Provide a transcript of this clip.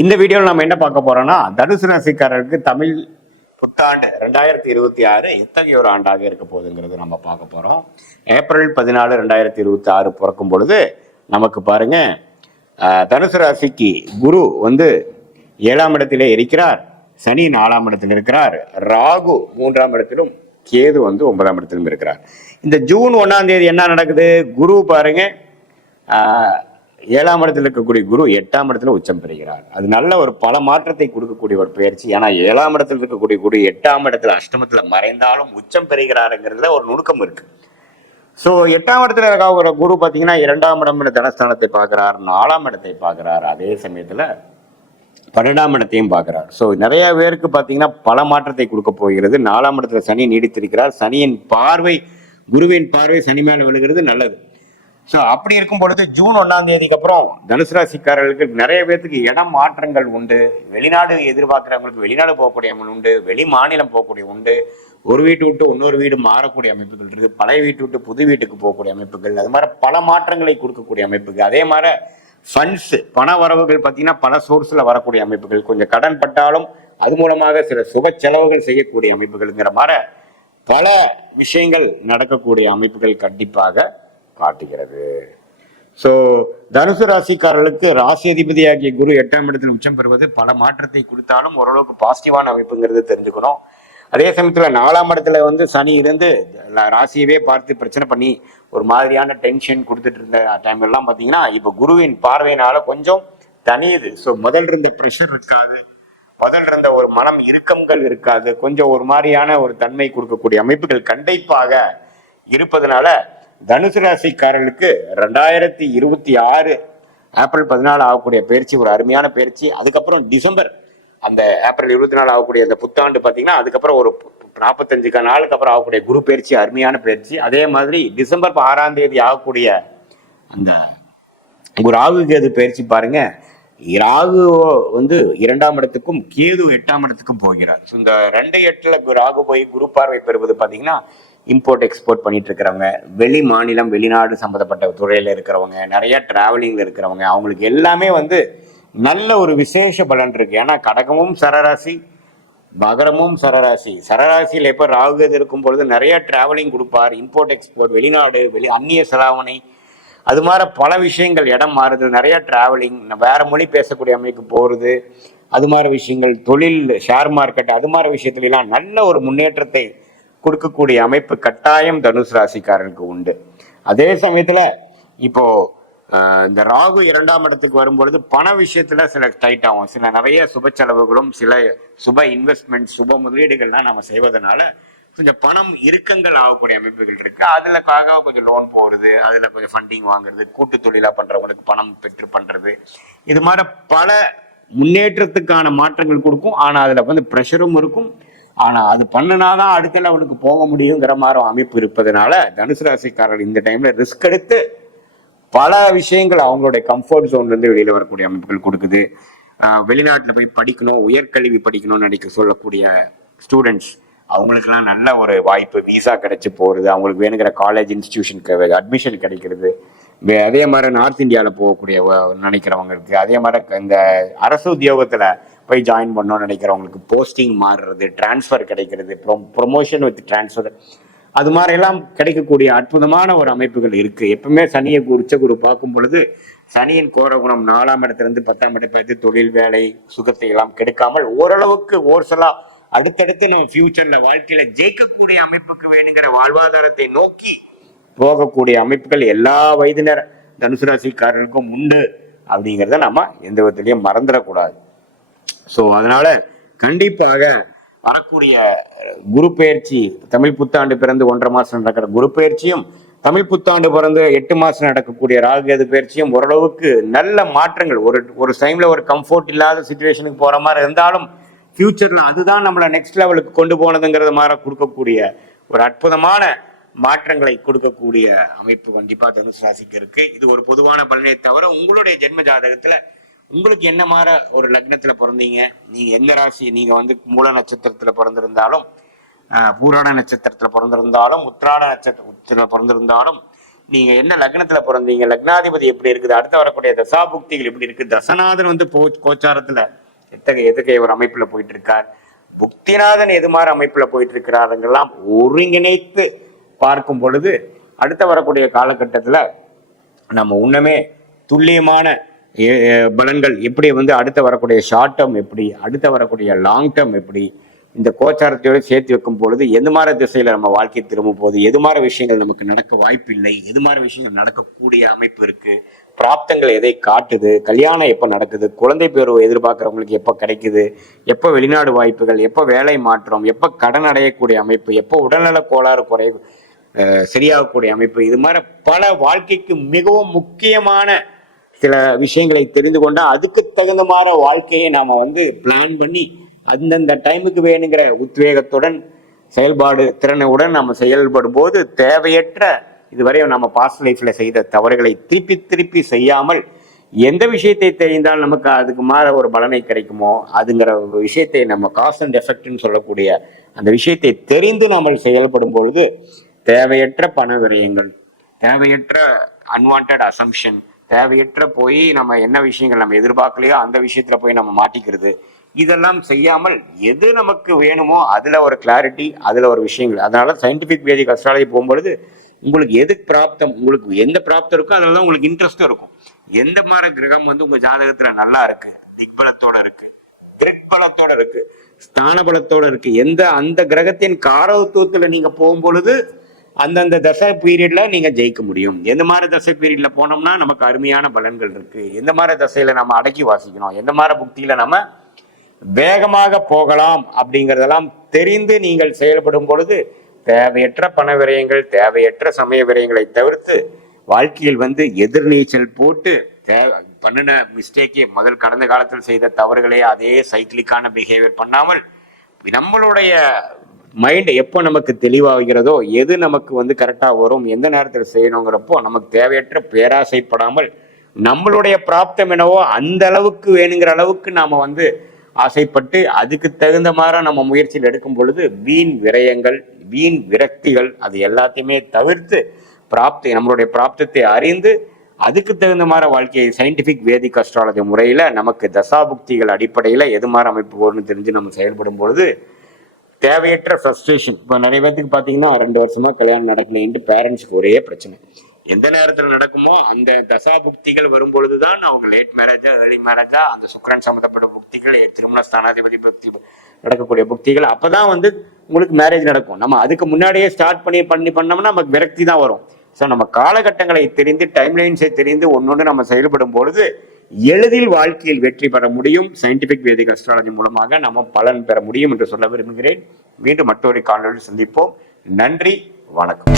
இந்த வீடியோவில் நம்ம என்ன பார்க்க போறோம்னா, தனுசு ராசிக்காரருக்கு தமிழ் புத்தாண்டு 2026 எத்தகைய ஒரு ஆண்டாக இருக்க போகுதுங்கிறது நம்ம பார்க்க போறோம். ஏப்ரல் 14 2026 பிறக்கும் பொழுது நமக்கு பாருங்க, தனுசு ராசிக்கு குரு வந்து 7ஆம் இடத்திலே இருக்கிறார், சனி 4ஆம் இடத்தில் இருக்கிறார், ராகு 3ஆம் இடத்திலும், கேது வந்து 9ஆம் இடத்திலும் இருக்கிறார். இந்த ஜூன் 1ஆம் தேதி என்ன நடக்குது? குரு பாருங்க, 7ஆம் இடத்தில் இருக்கக்கூடிய குரு 8ஆம் இடத்துல உச்சம் பெறுகிறார். அது நல்ல ஒரு பல மாற்றத்தை கொடுக்கக்கூடிய ஒரு பயிற்சி. ஏன்னா 7ஆம் இடத்தில் இருக்கக்கூடிய குரு 8ஆம் இடத்துல அஷ்டமத்துல மறைந்தாலும் உச்சம் பெறுகிறாருங்கிறதுல ஒரு நுணுக்கம் இருக்கு. ஸோ 8ஆம் இடத்துல இருக்க குரு பார்த்தீங்கன்னா 2ஆம் இடம் தனஸ்தானத்தை பார்க்கிறார், 4ஆம் இடத்தை பார்க்கிறார், அதே சமயத்துல 12ஆம் இடத்தையும் பார்க்கிறார். ஸோ நிறைய பேருக்கு பார்த்தீங்கன்னா பல மாற்றத்தை கொடுக்க போகிறது. 4ஆம் இடத்துல சனி நீடித்திருக்கிறார். சனியின் பார்வை, குருவின் பார்வை சனி மேல விழுகிறது, நல்லது. ஸோ அப்படி இருக்கும் பொழுது ஜூன் 1ஆம் தேதிக்கு அப்புறம் தனுசு ராசிக்காரர்களுக்கு நிறைய பேருக்கு இடம் மாற்றங்கள் உண்டு. வெளிநாடு எதிர்பார்க்கிறவங்களுக்கு வெளிநாடு போகக்கூடிய உண்டு, வெளி மாநிலம் போகக்கூடிய உண்டு, ஒரு வீட்டு விட்டு இன்னொரு வீடு மாறக்கூடிய அமைப்புகள் இருக்கு, பழைய வீட்டு விட்டு புது வீட்டுக்கு போகக்கூடிய அமைப்புகள், அது மாதிரி பல மாற்றங்களை கொடுக்கக்கூடிய அமைப்புகள். அதே மாதிரி ஃபண்ட்ஸ், பண வரவுகள் பார்த்தீங்கன்னா பல சோர்ஸ்ல வரக்கூடிய அமைப்புகள், கொஞ்சம் கடன் பட்டாலும் அது மூலமாக சில சுப செலவுகள் செய்யக்கூடிய அமைப்புகள்ங்கிற மாதிரி பல விஷயங்கள் நடக்கக்கூடிய அமைப்புகள் கண்டிப்பாக காட்டுகிறது. சோ தனுசு ராசிக்காரர்களுக்கு ராசி அதிபதியாகிய குரு 8ஆம் இடத்தில் உச்சம் பெறுவது பல மாற்றத்தை கொடுத்தாலும் ஓரளவுக்கு பாசிட்டிவான அமைப்புங்கிறது தெரிஞ்சுக்கணும். அதே சமயத்துல 4ஆம் இடத்துல வந்து சனி இருந்து ராசியவே பார்த்து பிரச்சனை பண்ணி ஒரு மாதிரியான டென்ஷன் கொடுத்துட்டு இருந்த டைம் எல்லாம் பாத்தீங்கன்னா இப்ப குருவின் பார்வையினால கொஞ்சம் தனியுது. ஸோ முதல் இருந்த ப்ரெஷர் இருக்காது, முதல் இருந்த ஒரு மனம் இறுக்கங்கள் இருக்காது, கொஞ்சம் ஒரு மாதிரியான ஒரு தன்மை கொடுக்கக்கூடிய அமைப்புகள் கண்டிப்பாக இருப்பதனால தனுசு ராசிக்காரர்களுக்கு 2026 ஏப்ரல் 14 ஆகக்கூடிய பயிற்சி ஒரு அருமையான பயிற்சி. அதுக்கப்புறம் டிசம்பர் அந்த ஏப்ரல் 24 ஆகக்கூடிய அந்த புத்தாண்டு பார்த்தீங்கன்னா அதுக்கப்புறம் ஒரு 45 நாளுக்கு அப்புறம் ஆகக்கூடிய குரு பயிற்சி அருமையான பயிற்சி. அதே மாதிரி டிசம்பர் 6ஆம் தேதி ஆகக்கூடிய அந்த ராகு கேது பயிற்சி பாருங்க, ராகு வந்து 2ஆம் இடத்துக்கும் கேது 8ஆம் இடத்துக்கும் போகிறார். இந்த 2-8 ராகு போய் குரு பார்வை பெறுவது பார்த்தீங்கன்னா இம்போர்ட் எக்ஸ்போர்ட் பண்ணிட்டு இருக்கிறவங்க, வெளி மாநிலம் வெளிநாடு சம்மந்தப்பட்ட துறையில இருக்கிறவங்க, நிறைய டிராவலிங்ல இருக்கிறவங்க, அவங்களுக்கு எல்லாமே வந்து நல்ல ஒரு விசேஷ பலன் இருக்கு. ஏன்னா கடகமும் சரராசி, மகரமும் சரராசி. சரராசியில் எப்போ ராகு இருக்கும் பொழுது நிறைய டிராவலிங் கொடுப்பார், இம்போர்ட் எக்ஸ்போர்ட், வெளிநாடு, அந்நிய செலாவணை, அது மாதிரி பல விஷயங்கள், இடம் மாறுதல், நிறைய டிராவலிங், வேற மொழி பேசக்கூடிய அமைப்பு போறது, அது மாதிரி விஷயங்கள், தொழில், ஷேர் மார்க்கெட், அது மாதிரி விஷயத்துல எல்லாம் நல்ல ஒரு முன்னேற்றத்தை கொடுக்கக்கூடிய அமைப்பு கட்டாயம் தனுசு ராசிக்காரனுக்கு உண்டு. அதே சமயத்துல இப்போ இந்த ராகு 2ஆம் இடத்துக்கு வரும்பொழுது பண விஷயத்துல சில டைட் ஆகும், சில நிறைய சுப செலவுகளும் சில சுப இன்வெஸ்ட்மெண்ட், சுப முதலீடுகள்லாம் நம்ம செய்வதனால கொஞ்சம் பணம் இறுக்கங்கள் ஆகக்கூடிய அமைப்புகள் இருக்கு. அதுலக்காக கொஞ்சம் லோன் போறது, அதுல கொஞ்சம் ஃபண்டிங் வாங்குறது, கூட்டு தொழிலா பண்றவங்களுக்கு பணம் பெற்று பண்றது, இது மாதிரி பல முன்னேற்றத்துக்கான மாற்றங்கள் கொடுக்கும். ஆனா அதுல வந்து ப்ரெஷரும் இருக்கும். ஆனா அது பண்ணனாதான் அடுத்த லெவலுக்கு போக முடியுங்கிற மாதிரி அமைப்பு இருப்பதனால தனுசு ராசிக்காரர்கள் இந்த டைம்ல ரிஸ்க் எடுத்து பல விஷயங்கள் அவங்களுடைய கம்ஃபர்ட் ஜோன்ல இருந்து வெளியில வரக்கூடிய அமைப்புகள் கொடுக்குது. வெளிநாட்டுல போய் படிக்கணும், உயர்கல்வி படிக்கணும்னு நினைக்க சொல்லக்கூடிய ஸ்டூடெண்ட்ஸ், அவங்களுக்கெல்லாம் நல்ல ஒரு வாய்ப்பு, விசா கிடைச்சி போறது, அவங்களுக்கு வேணுங்கிற காலேஜ் இன்ஸ்டிடியூஷனுக்கு அட்மிஷன் கிடைக்கிறது. அதே மாதிரி நார்த் இந்தியாவில் போகக்கூடிய நினைக்கிறவங்களுக்கு, அதே மாதிரி இந்த அரசு உத்தியோகத்துல போய் ஜாயின் பண்ணணும்னு நினைக்கிறவங்களுக்கு போஸ்டிங் மாறுறது, டிரான்ஸ்ஃபர் கிடைக்கிறது, ப்ரொமோஷன் வித் டிரான்ஸ்ஃபர், அது மாதிரி எல்லாம் கிடைக்கக்கூடிய அற்புதமான ஒரு அமைப்புகள் இருக்கு. எப்பவுமே சனியை உச்ச குரு பார்க்கும் பொழுது சனியின் கோரகுணம் 4ஆம் இடத்திலிருந்து 10ஆம் இடத்துல தொழில், வேலை, சுகத்தை எல்லாம் கெடுக்காமல் ஓரளவுக்கு ஓர்சலா அடுத்தடுத்து நம்ம ஃபியூச்சர்ல வாழ்க்கையில ஜெயிக்கக்கூடிய அமைப்புக்கு வேணுங்கிற வாழ்வாதாரத்தை நோக்கி போகக்கூடிய அமைப்புகள் எல்லா வயதினர் தனுசு ராசிக்காரர்களுக்கும் உண்டு அப்படிங்கிறத நம்ம எந்த விதத்திலையும் மறந்துடக்கூடாது. ஸோ அதனால கண்டிப்பாக வரக்கூடிய குரு பயிற்சி, தமிழ் புத்தாண்டு பிறந்து 1.5 மாசம் நடக்கிற குரு பயிற்சியும், தமிழ் புத்தாண்டு பிறந்து 8 மாசம் நடக்கக்கூடிய ராகு பயிற்சியும் ஓரளவுக்கு நல்ல மாற்றங்கள், ஒரு டைம்ல ஒரு கம்ஃபர்ட் இல்லாத சிச்சுவேஷனுக்கு போற மாதிரி இருந்தாலும் ஃபியூச்சர்ல அதுதான் நம்மளை நெக்ஸ்ட் லெவலுக்கு கொண்டு போனதுங்கிறது மாதிரி கொடுக்கக்கூடிய ஒரு அற்புதமான மாற்றங்களை கொடுக்கக்கூடிய அமைப்பு கண்டிப்பா தனுசு ராசிக்கு இருக்கு. இது ஒரு பொதுவான பலனை தவிர உங்களுடைய ஜென்ம ஜாதகத்துல உங்களுக்கு என்ன மாதிரி ஒரு லக்னத்துல பிறந்தீங்க, நீங்க எந்த ராசி, நீங்க வந்து மூல நட்சத்திரத்துல பிறந்திருந்தாலும், பூராட நட்சத்திரத்துல பிறந்திருந்தாலும், உத்திராட நட்சத்திரத்துல பிறந்திருந்தாலும், நீங்க என்ன லக்னத்துல பிறந்தீங்க, லக்னாதிபதி எப்படி இருக்குது, அடுத்து வரக்கூடிய தசாபுக்திகள் எப்படி இருக்கு, தசநாதன் வந்து கோச்சாரத்துல எத்தகைய ஒரு அமைப்புல போயிட்டு இருக்கார், புக்திநாதன் எது மாதிரி அமைப்புல போயிட்டு இருக்கிறாருங்கெல்லாம் ஒருங்கிணைத்து பார்க்கும் பொழுது அடுத்த வரக்கூடிய காலகட்டத்துல நம்ம உன்னமே துல்லியமான பலன்கள் எப்படி வந்து அடுத்த வரக்கூடிய ஷார்ட் டேர்ம் எப்படி, அடுத்த வரக்கூடிய லாங் டேர்ம் எப்படி, இந்த கோச்சாரத்தோடு சேர்த்து வைக்கும் பொழுது எது மாதிரி திசையில நம்ம வாழ்க்கை திரும்ப போகுது, எது மாதிரி விஷயங்கள் நமக்கு நடக்க வாய்ப்பு இல்லை, எது மாதிரி விஷயங்கள் நடக்கக்கூடிய அமைப்பு இருக்கு, பிராப்தங்கள் எதை காட்டுது, கல்யாணம் எப்போ நடக்குது, குழந்தை பேர் எதிர்பார்க்குறவங்களுக்கு எப்போ கிடைக்குது, எப்போ வெளிநாடு வாய்ப்புகள், எப்போ வேலை மாற்றம், எப்போ கடன் அடையக்கூடிய அமைப்பு, எப்போ உடல்நல கோளாறு சரியாகக்கூடிய அமைப்பு, இது மாதிரி பல வாழ்க்கைக்கு மிகவும் முக்கியமான சில விஷயங்களை தெரிந்து கொண்டா அதுக்கு தகுந்த மாதிரி வாழ்க்கையை நாம வந்து பிளான் பண்ணி அந்தந்த டைமுக்கு வேணுங்கிற உத்வேகத்துடன் செயல்பாடு திறனுடன் நம்ம செயல்படும் போது தேவையற்ற இதுவரையும் நம்ம பாஸ்ட் லைஃப்ல செய்த தவறுகளை திருப்பி திருப்பி செய்யாமல் எந்த விஷயத்தை தெரிந்தால் நமக்கு அதுக்கு மாற ஒரு பலனை கிடைக்குமோ அதுங்கிற ஒரு விஷயத்தை நம்ம காஸ் அண்ட் எஃபெக்ட்னு சொல்லக்கூடிய அந்த விஷயத்தை தெரிந்து நம்ம செயல்படும் பொழுது தேவையற்ற பண விரயங்கள், தேவையற்ற அன்வான்ட் அசம்ஷன், தேவையற்ற போய் நம்ம என்ன விஷயங்கள் நம்ம எதிர்பார்க்கலையோ அந்த விஷயத்துல போய் நம்ம மாட்டிக்கிறது, இதெல்லாம் செய்யாமல் எது நமக்கு வேணுமோ அதுல ஒரு கிளாரிட்டி, அதுல ஒரு விஷயங்கள். அதனால சயின்டிபிக் வேதிக் அஸ்ட்ராலஜி போகும்பொழுது உங்களுக்கு எது பிராப்தம், உங்களுக்கு எந்த பிராப்தம் இருக்கோ அதெல்லாம் உங்களுக்கு இன்ட்ரெஸ்டும் இருக்கும். எந்த மாதிரி கிரகம் வந்து உங்க ஜாதகத்துல நல்லா இருக்கு, திக்பலத்தோட இருக்கு, திக்பலத்தோட இருக்கு, ஸ்தான பலத்தோட இருக்கு, அந்த கிரகத்தின் காரகத்துவத்துல நீங்க போகும்பொழுது அந்தந்த தசை பீரியட்ல நீங்க ஜெயிக்க முடியும். எந்த மாதிரி தசை பீரியட்ல போனோம்னா நமக்கு அருமையான பலன்கள் இருக்கு, எந்த மாதிரி தசையில நம்ம அடக்கி வாசிக்கணும், எந்த மாதிரி புக்தியில நம்ம வேகமாக போகலாம் அப்படிங்கிறதெல்லாம் தெரிந்து நீங்கள் செயல்படும் பொழுது தேவையற்ற பண விரயங்கள், தேவையற்ற சமய விரயங்களை தவிர்த்து வாழ்க்கையில் வந்து எதிர்நீச்சல் போட்டு பண்ணின மிஸ்டேக்கே கடந்த காலத்தில் செய்த தவறுகளே அதே சைக்கிளிக்கான பிஹேவியர் பண்ணாமல் நம்மளுடைய மைண்ட் எப்போ நமக்கு தெளிவாகிறதோ எது நமக்கு வந்து கரெக்டாக வரும், எந்த நேரத்தில் செய்யணுங்கிறப்போ நமக்கு தேவையற்ற பேராசைப்படாமல் நம்மளுடைய பிராப்தம் என்னவோ அந்த அளவுக்கு வேணுங்கிற அளவுக்கு நாம வந்து ஆசைப்பட்டு அதுக்கு தகுந்த மாதிரி நம்ம முயற்சியில் எடுக்கும் பொழுது வீண் விரயங்கள், வீண் விரக்திகள் அது எல்லாத்தையுமே தவிர்த்து நம்மளுடைய பிராப்தத்தை அறிந்து அதுக்கு தகுந்த மாதிரி வாழ்க்கையை சயின்டிபிக் வேதிக் அஸ்ட்ராலஜி முறையில நமக்கு தசாபுக்திகள் அடிப்படையில எது மாதிரி அமைப்பு வரும்னு தெரிஞ்சு நம்ம செயல்படும் பொழுது தேவையற்ற ஃப்ரஸ்ட்ரேஷன். இப்போ நிறைய பேருக்கு பார்த்தீங்கன்னா 2 வருஷமா கல்யாணம் நடக்கலைன்ட்டு பேரண்ட்ஸ்க்கு ஒரே பிரச்சனை. எந்த நேரத்தில் நடக்குமோ அந்த தசாபுக்திகள் வரும்பொழுதுதான் அவங்க லேட் மேரேஜா ஏர்லி மேரேஜா அந்த சுக்கிரன் சம்மந்தப்பட்ட புக்திகள், திருமண ஸ்தானாதிபதி புக்தி நடக்கக்கூடிய புக்திகள் அப்பதான் வந்து உங்களுக்கு மேரேஜ் நடக்கும். நம்ம அதுக்கு முன்னாடியே ஸ்டார்ட் பண்ணோம்னா நமக்கு விரக்தி தான் வரும். ஸோ நம்ம காலகட்டங்களை தெரிந்து டைம்லைன்ஸை தெரிந்து ஒன்னொன்று நம்ம செயல்படும் பொழுது எளிதில் வாழ்க்கையில் வெற்றி பெற முடியும். சயின்டிபிக் வேதிக் அஸ்ட்ராலஜி மூலமாக நம்ம பலன் பெற முடியும் என்று சொல்ல விரும்புகிறேன். மீண்டும் மற்றொரு காணொலியில் சந்திப்போம். நன்றி, வணக்கம்.